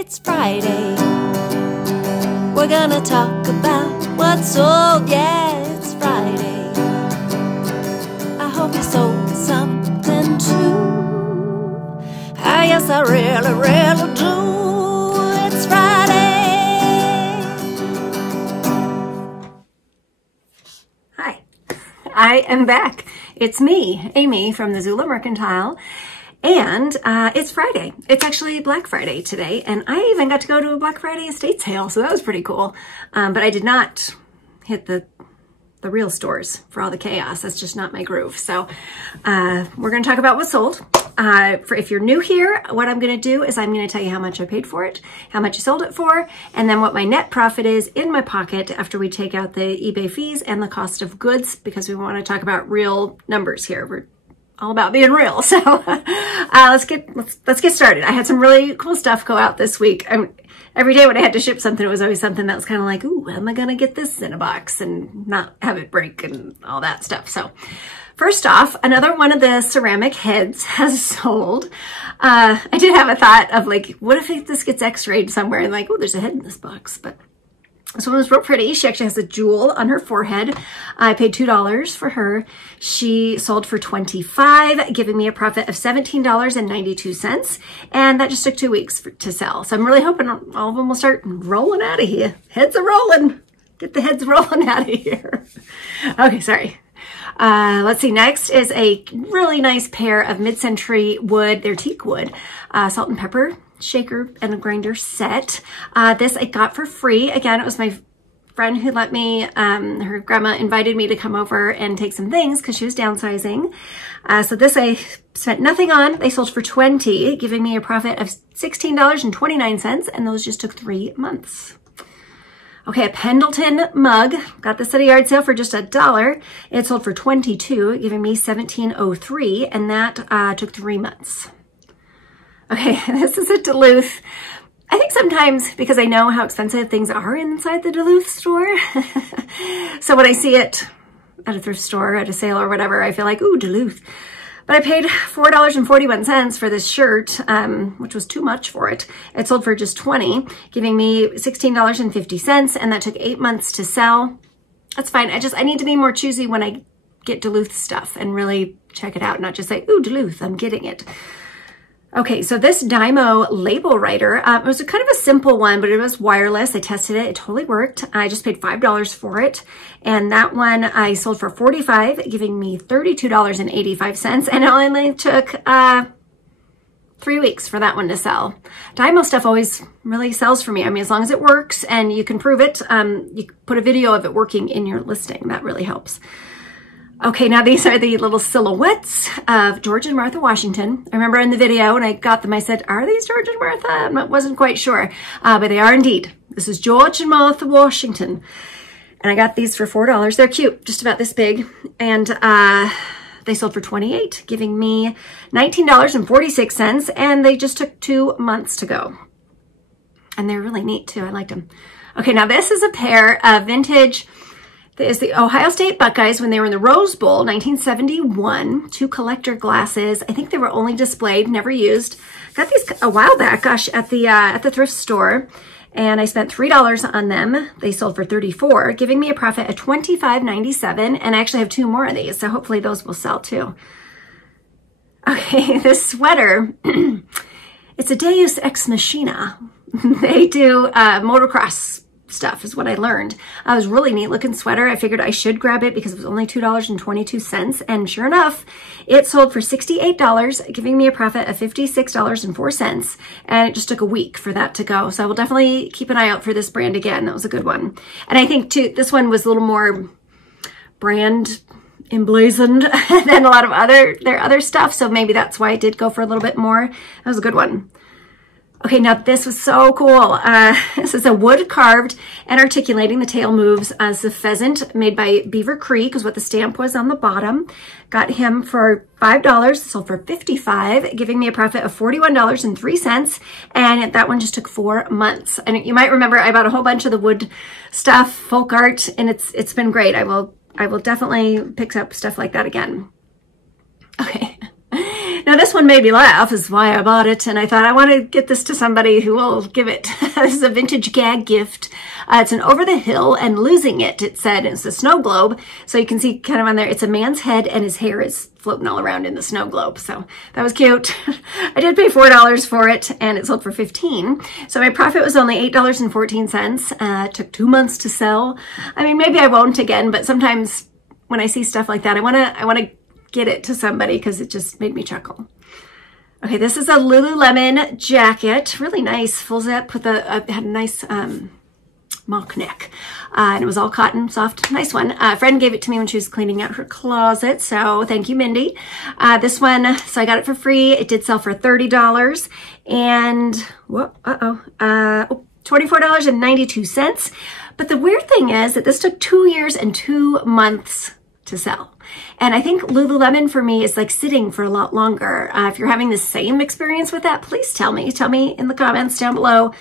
It's Friday. We're gonna talk about what's sold. Yeah, it's Friday. I hope you sold something too. Ah, yes, I really, really do. It's Friday. Hi, I am back. It's me, Amy from the Zula Mercantile. And it's Friday. It's actually Black Friday today, and I even got to go to a Black Friday estate sale, so that was pretty cool. But I did not hit the real stores for all the chaos. That's just not my groove. So we're going to talk about what's sold. If you're new here, what I'm going to do is I'm going to tell you how much I paid for it, how much I sold it for, and then what my net profit is in my pocket after we take out the eBay fees and the cost of goods, because we want to talk about real numbers here. We're all about being real. So let's get started. I had some really cool stuff go out this week. Every day when I had to ship something, it was always something that was kind of like, ooh, am I going to get this in a box and not have it break and all that stuff. So first off, another one of the ceramic heads has sold. I did have a thought of like, what if this gets x-rayed somewhere and like, oh, there's a head in this box, but this one was real pretty. She actually has a jewel on her forehead. I paid $2 for her. She sold for $25, giving me a profit of $17.92. And that just took 2 weeks to sell. So I'm really hoping all of them will start rolling out of here. Heads are rolling. Get the heads rolling out of here. Okay, sorry. Let's see. Next is a really nice pair of mid-century wood. They're teak wood, salt and pepper shaker and a grinder set. This I got for free. Again, it was my friend who let me, her grandma invited me to come over and take some things because she was downsizing. So this I spent nothing on. They sold for $20, giving me a profit of $16.29, and those just took 3 months. Okay, a Pendleton mug. Got this at a yard sale for just $1. It sold for $22, giving me $17.03, and that took 3 months. Okay, this is a Duluth. I think sometimes because I know how expensive things are inside the Duluth store. So when I see it at a thrift store, at a sale or whatever, I feel like, ooh, Duluth. But I paid $4.41 for this shirt, which was too much for it. It sold for just $20, giving me $16.50, and that took 8 months to sell. That's fine. I need to be more choosy when I get Duluth stuff and really check it out, not just say, ooh, Duluth, I'm getting it. Okay, so this Dymo label writer, it was kind of a simple one, but it was wireless. I tested it. It totally worked. I just paid $5 for it. And that one I sold for $45, giving me $32.85. And it only took 3 weeks for that one to sell. Dymo stuff always really sells for me. I mean, as long as it works and you can prove it, you put a video of it working in your listing. That really helps. Okay, now these are the little silhouettes of George and Martha Washington. I remember in the video when I got them, I said, are these George and Martha? I wasn't quite sure, but they are indeed. This is George and Martha Washington. And I got these for $4. They're cute, just about this big. And they sold for $28, giving me $19.46. And they just took 2 months to go. And they're really neat too. I liked them. Okay, now this is a pair of vintage. Is the Ohio State Buckeyes when they were in the Rose Bowl, 1971. 2 collector glasses. I think they were only displayed, never used. Got these a while back, gosh, at the thrift store, and I spent $3 on them. They sold for $34, giving me a profit of $25.97. And I actually have 2 more of these, so hopefully those will sell too. Okay, this sweater, it's a Deus Ex Machina. They do motocross stuff is what I learned. It was really neat looking sweater. I figured I should grab it because it was only $2.22. And sure enough, it sold for $68, giving me a profit of $56.04. And it just took a week for that to go. So I will definitely keep an eye out for this brand again. That was a good one. And I think too, this one was a little more brand emblazoned than a lot of their other stuff. So maybe that's why I did go for a little bit more. That was a good one. Okay, now this was so cool. This is a wood carved and articulating. The tail moves as a pheasant made by Beaver Creek is what the stamp was on the bottom. Got him for $5, sold for $55, giving me a profit of $41.03. And that one just took 4 months. And you might remember I bought a whole bunch of the wood stuff, folk art, and it's been great. I will definitely pick up stuff like that again. Okay. Now this one made me laugh, is why I bought it, and I thought I want to get this to somebody who will give it. This is a vintage gag gift. It's an Over the Hill and Losing It, it said. It's a snow globe, so you can see kind of on there, it's a man's head and his hair is floating all around in the snow globe. So that was cute. I did pay $4 for it, and it sold for $15. So my profit was only $8.14. It took 2 months to sell. I mean, maybe I won't again, but sometimes when I see stuff like that, I want to get it to somebody because it just made me chuckle. Okay, this is a Lululemon jacket, really nice, full zip with had a nice mock neck, and it was all cotton, soft, nice one. A friend gave it to me when she was cleaning out her closet, so thank you, Mindy. This one, so I got it for free. It did sell for $30, and $24.92. But the weird thing is that this took 2 years and 2 months to sell. And I think Lululemon for me is like sitting for a lot longer. If you're having the same experience with that, please tell me. Tell me in the comments down below.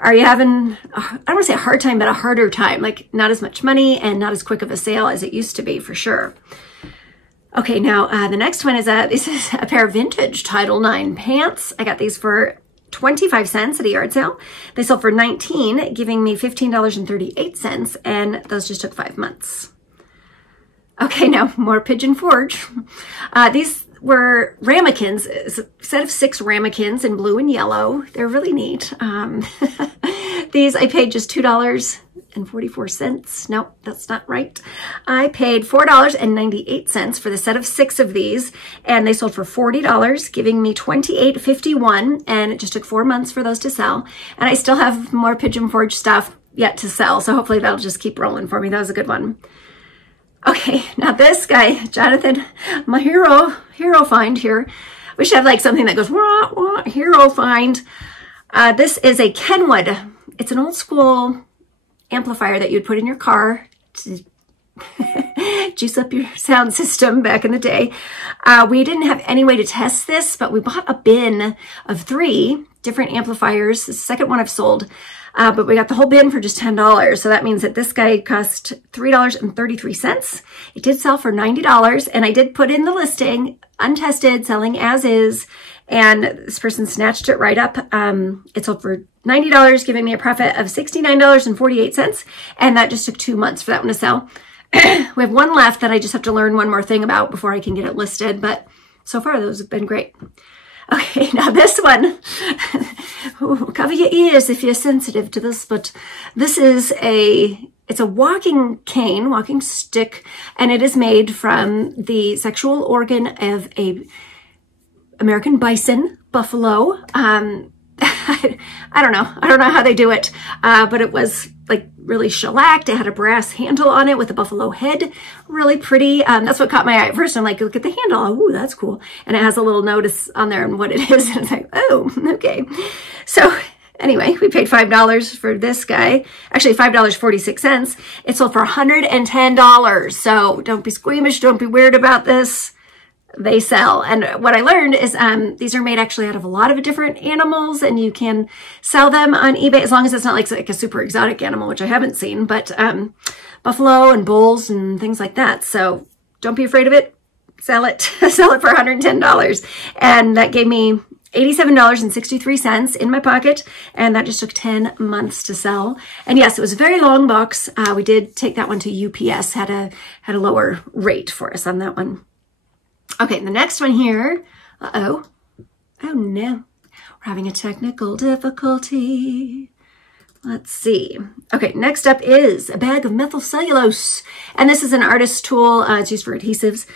Are you having, I don't want to say a hard time, but a harder time, like not as much money and not as quick of a sale as it used to be for sure. Okay, now the next one is this is a pair of vintage Title IX pants. I got these for 25 cents at a yard sale. They sold for $19, giving me $15.38, and those just took 5 months. Okay, now more Pigeon Forge. These were ramekins, a set of 6 ramekins in blue and yellow. They're really neat. These I paid just $2.44. Nope, that's not right. I paid $4.98 for the set of 6 of these, and they sold for $40, giving me $28.51, and it just took 4 months for those to sell. And I still have more Pigeon Forge stuff yet to sell, so hopefully that'll just keep rolling for me. That was a good one. Okay, now this guy, Jonathan, my hero find here. We should have like something that goes, wah, wah, hero find. This is a Kenwood. It's an old school amplifier that you'd put in your car to juice up your sound system back in the day. We didn't have any way to test this, but we bought a bin of 3 different amplifiers. The second one I've sold. But we got the whole bin for just $10. So that means that this guy cost $3.33. It did sell for $90. And I did put in the listing, untested, selling as is. And this person snatched it right up. It sold for $90, giving me a profit of $69.48. And that just took 2 months for that one to sell. We have one left that I just have to learn one more thing about before I can get it listed. But so far, those have been great. Okay, now this one, ooh, cover your ears if you're sensitive to this, but this is it's a walking cane, walking stick, and it is made from the sexual organ of a American bison, buffalo. I don't know how they do it, but it was like really shellacked. It had a brass handle on it with a buffalo head, really pretty. That's what caught my eye at first. I'm like, look at the handle. Oh, that's cool. And it has a little notice on there and what it is. And it's like, oh, okay. So anyway, we paid $5 for this guy. Actually, $5.46. It sold for $110. So don't be squeamish. Don't be weird about this. They sell. And what I learned is these are made actually out of a lot of different animals, and you can sell them on eBay as long as it's not like a super exotic animal, which I haven't seen, but buffalo and bulls and things like that. So don't be afraid of it. Sell it. Sell it for $110. And that gave me $87.63 in my pocket, and that just took 10 months to sell. And yes, it was a very long box. We did take that one to UPS, had a lower rate for us on that one. Okay, the next one here, oh no, we're having a technical difficulty. Let's see. Okay, next up is a bag of methyl cellulose, and this is an artist tool. It's used for adhesives.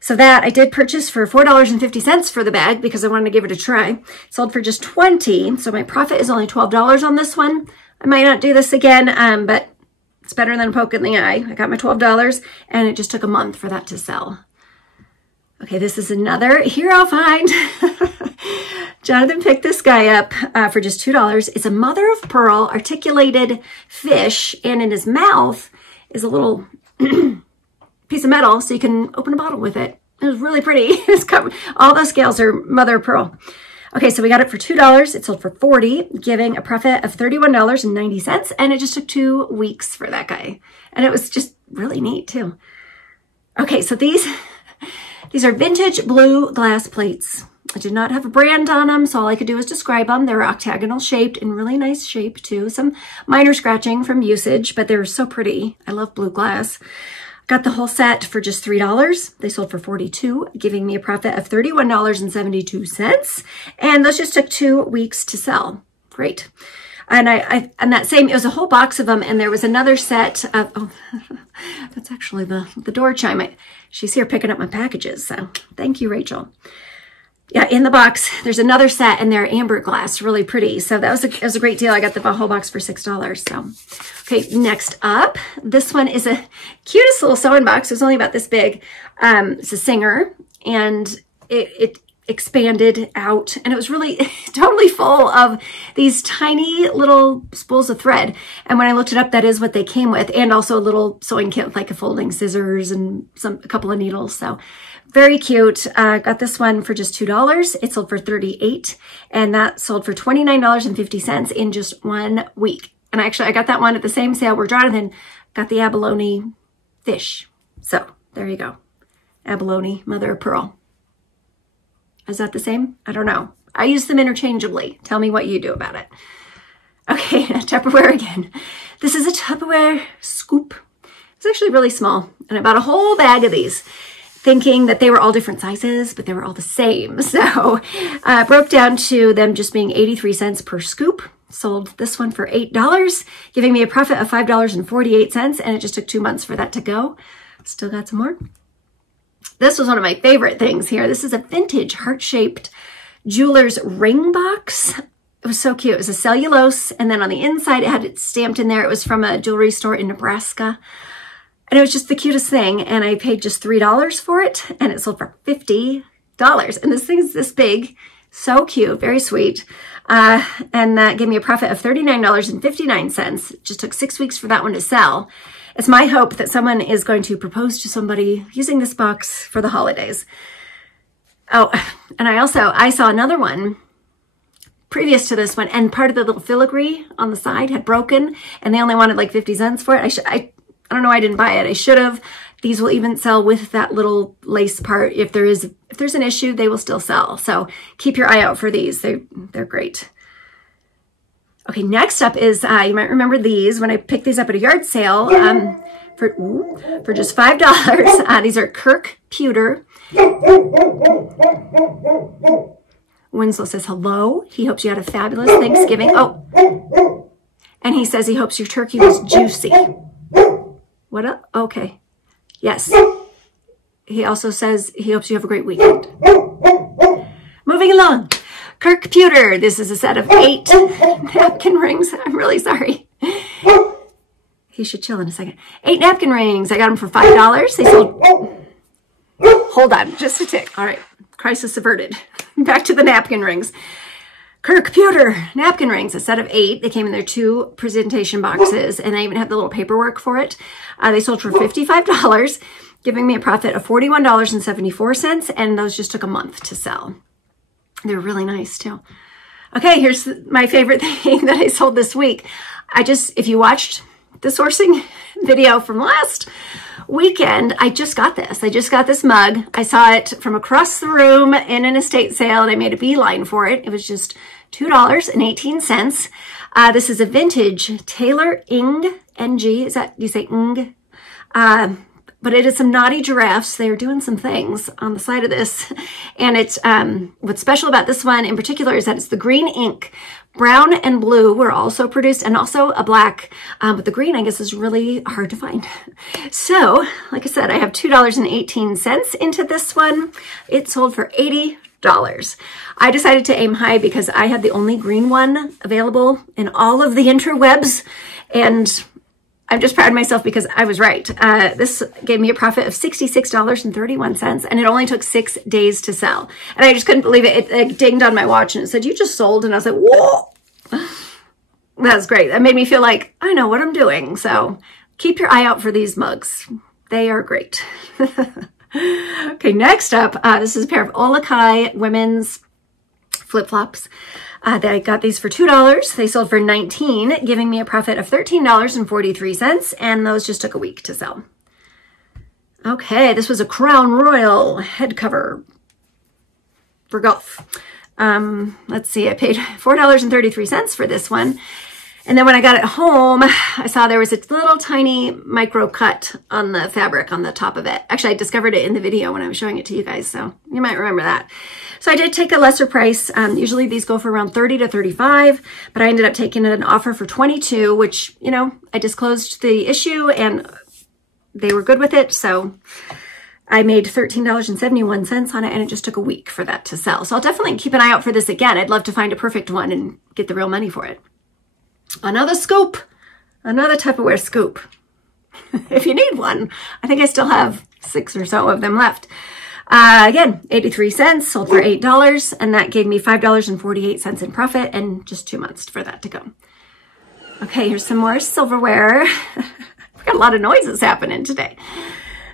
So that I did purchase for $4.50 for the bag because I wanted to give it a try. It sold for just $20, so my profit is only $12 on this one. I might not do this again, but it's better than a poke in the eye. I got my $12, and it just took a month for that to sell. Okay, this is another hero find. Jonathan picked this guy up for just $2. It's a mother of pearl articulated fish, and in his mouth is a little piece of metal so you can open a bottle with it. It was really pretty. It's covered. All those scales are mother of pearl. Okay, so we got it for $2. It sold for $40, giving a profit of $31.90, and it just took 2 weeks for that guy. And it was just really neat too. Okay, so these These are vintage blue glass plates. I did not have a brand on them, so all I could do was describe them. They're octagonal shaped and really nice shape too. Some minor scratching from usage, but they're so pretty. I love blue glass. Got the whole set for just $3. They sold for $42, giving me a profit of $31.72. And those just took 2 weeks to sell. Great. And and that same, it was a whole box of them, and there was another set of, oh, that's actually the door chime. She's here picking up my packages, so thank you, Rachel. Yeah, in the box, there's another set, and they're amber glass, really pretty. So that was a great deal. I got the whole box for $6. So, okay, next up, this one is a cutest little sewing box. It was only about this big. It's a Singer, and it expanded out, and it was really totally full of these tiny little spools of thread. And when I looked it up, that is what they came with, and also a little sewing kit with like a folding scissors and a couple of needles. So very cute. Got this one for just $2. It sold for $38, and that sold for $29.50 in just 1 week. And I got that one at the same sale where Jonathan got the abalone fish. So there you go. Abalone, mother of pearl. Is that the same? I don't know. I use them interchangeably. Tell me what you do about it. Okay, Tupperware again. This is a Tupperware scoop. It's actually really small. And I bought a whole bag of these, thinking that they were all different sizes, but they were all the same. So I broke down to them just being 83 cents per scoop. Sold this one for $8, giving me a profit of $5.48. And it just took 2 months for that to go. Still got some more. This was one of my favorite things here. This is a vintage heart-shaped jeweler's ring box. It was so cute. It was a cellulose, and then on the inside it had it stamped in there. It was from a jewelry store in Nebraska. And it was just the cutest thing. And I paid just $3 for it, and it sold for $50. And this thing is this big. So cute. Very sweet. And that gave me a profit of $39.59. It just took 6 weeks for that one to sell. It's my hope that someone is going to propose to somebody using this box for the holidays. Oh, and I saw another one previous to this one, and part of the little filigree on the side had broken, and they only wanted like 50 cents for it. I don't know why I didn't buy it. I should have. These will even sell with that little lace part. If there's an issue, they will still sell. So keep your eye out for these. They're great. Okay, next up is, you might remember these when I picked these up at a yard sale for just $5. These are Kirk pewter. Winslow says hello. He hopes you had a fabulous Thanksgiving. Oh, and he says he hopes your turkey was juicy. What up? Okay. Yes. He also says he hopes you have a great weekend. Moving along. Kirk pewter. This is a set of 8 napkin rings. I'm really sorry. He should chill in a second. 8 napkin rings. I got them for $5. They sold... Hold on, just a tick. All right, crisis averted. Back to the napkin rings. Kirk pewter napkin rings, a set of 8. They came in their 2 presentation boxes, and I even have the little paperwork for it. They sold for $55, giving me a profit of $41.74, and those just took a month to sell. They're really nice too. Okay, here's my favorite thing that I sold this week. If you watched the sourcing video from last weekend, I just got this. I just got this mug. I saw it from across the room in an estate sale, and I made a beeline for it. It was just $2.18. This is a vintage Taylor Ng, N-G. Is that, do you say Ng? But it is some naughty giraffes. They are doing some things on the side of this. And it's, what's special about this one in particular is that it's the green ink. Brown and blue were also produced, and also a black, but the green, I guess, is really hard to find. So, like I said, I have $2.18 into this one. It sold for $80. I decided to aim high because I had the only green one available in all of the interwebs, and I'm just proud of myself because I was right. This gave me a profit of $66.31, and it only took 6 days to sell. And I just couldn't believe it. It dinged on my watch, and it said, "You just sold." And I was like, whoa. That's great. That made me feel like I know what I'm doing. So keep your eye out for these mugs. They are great. Okay, next up, this is a pair of Olakai women's flip-flops. I got these for $2. They sold for $19, giving me a profit of $13.43, and those just took a week to sell. Okay, this was a Crown Royal head cover for golf. Let's see, I paid $4.33 for this one. And then when I got it home, I saw there was a little tiny micro cut on the fabric on the top of it. Actually, I discovered it in the video when I was showing it to you guys, so you might remember that. So I did take a lesser price. Usually these go for around 30 to 35, but I ended up taking an offer for 22, which, you know, I disclosed the issue and they were good with it. So I made $13.71 on it, and it just took a week for that to sell. So I'll definitely keep an eye out for this again. I'd love to find a perfect one and get the real money for it. Another scoop, another Tupperware scoop. If you need one, I think I still have 6 or so of them left. Again, 83 cents, sold for $8, and that gave me $5.48 in profit, and just 2 months for that to go. Okay, here's some more silverware. We've got a lot of noises happening today.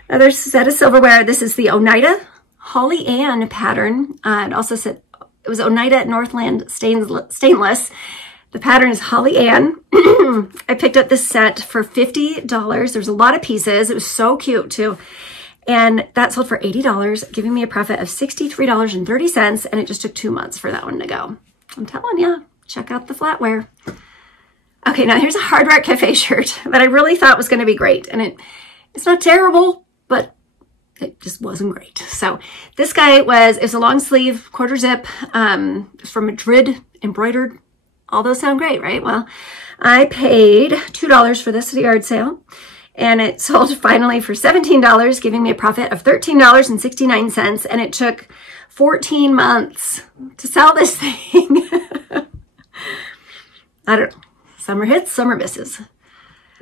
Another set of silverware. This is the Oneida Holly Ann pattern. It also said it was Oneida Northland stainless. The pattern is Holly Ann. I picked up this set for $50. There's a lot of pieces. It was so cute too. And that sold for $80, giving me a profit of $63.30. And it just took 2 months for that one to go. I'm telling you, check out the Flatware. Okay, now here's a Hard Rock Cafe shirt that I really thought was going to be great. And it's not terrible, but it just wasn't great. So this guy it was a long sleeve, quarter zip, from Madrid, embroidered. All those sound great, right? Well, I paid $2 for this at a yard sale, and it sold finally for $17, giving me a profit of $13.69, and it took 14 months to sell this thing. I don't know. Some are hits, some are misses.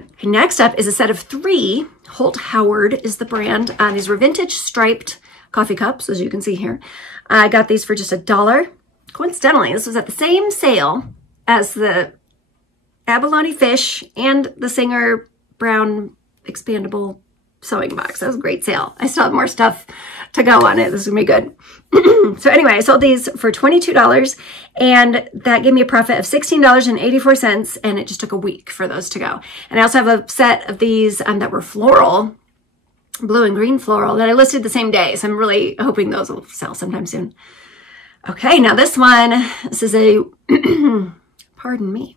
Okay, next up is a set of 3. Holt Howard is the brand. These were vintage striped coffee cups, as you can see here. I got these for just $1. Coincidentally, this was at the same sale as the abalone fish and the Singer brown expandable sewing box. That was a great sale. I still have more stuff to go on it. This is gonna be good. So anyway, I sold these for $22, and that gave me a profit of $16.84, and it just took a week for those to go. And I also have a set of these that were floral, blue and green floral, that I listed the same day. So I'm really hoping those will sell sometime soon. Okay, now this is a pardon me.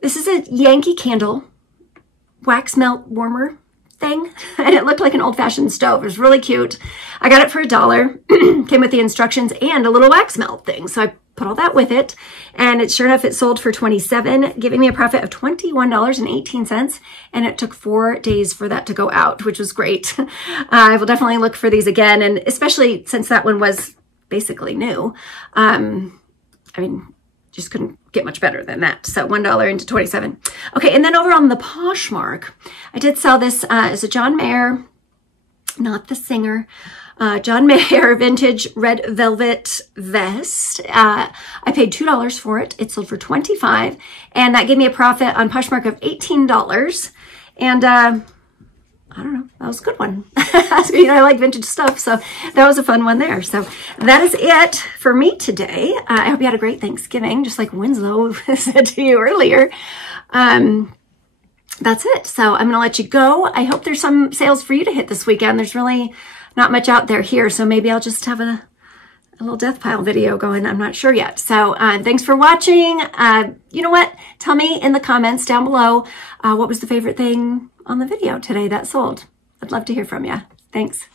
This is a Yankee Candle wax melt warmer thing, and it looked like an old-fashioned stove. It was really cute. I got it for $1. Came with the instructions and a little wax melt thing, so I put all that with it, and it sure enough, it sold for $27, giving me a profit of $21.18, and it took 4 days for that to go out, which was great. I will definitely look for these again, and especially since that one was basically new. I mean, just couldn't get much better than that. So $1 into 27. Okay, and then over on the Poshmark, I did sell this as a John Mayer, not the Singer, John Mayer vintage red velvet vest. I paid $2 for it. It sold for $25, and that gave me a profit on Poshmark of $18. And I don't know, that was a good one. You know, I like vintage stuff, so that was a fun one there. So that is it for me today. I hope you had a great Thanksgiving, just like Winslow said to you earlier. That's it. So I'm going to let you go. I hope there's some sales for you to hit this weekend. There's really not much out there here, so maybe I'll just have a little death pile video going. I'm not sure yet. So thanks for watching. You know what? Tell me in the comments down below what was the favorite thing on the video today that sold. I'd love to hear from you. Thanks.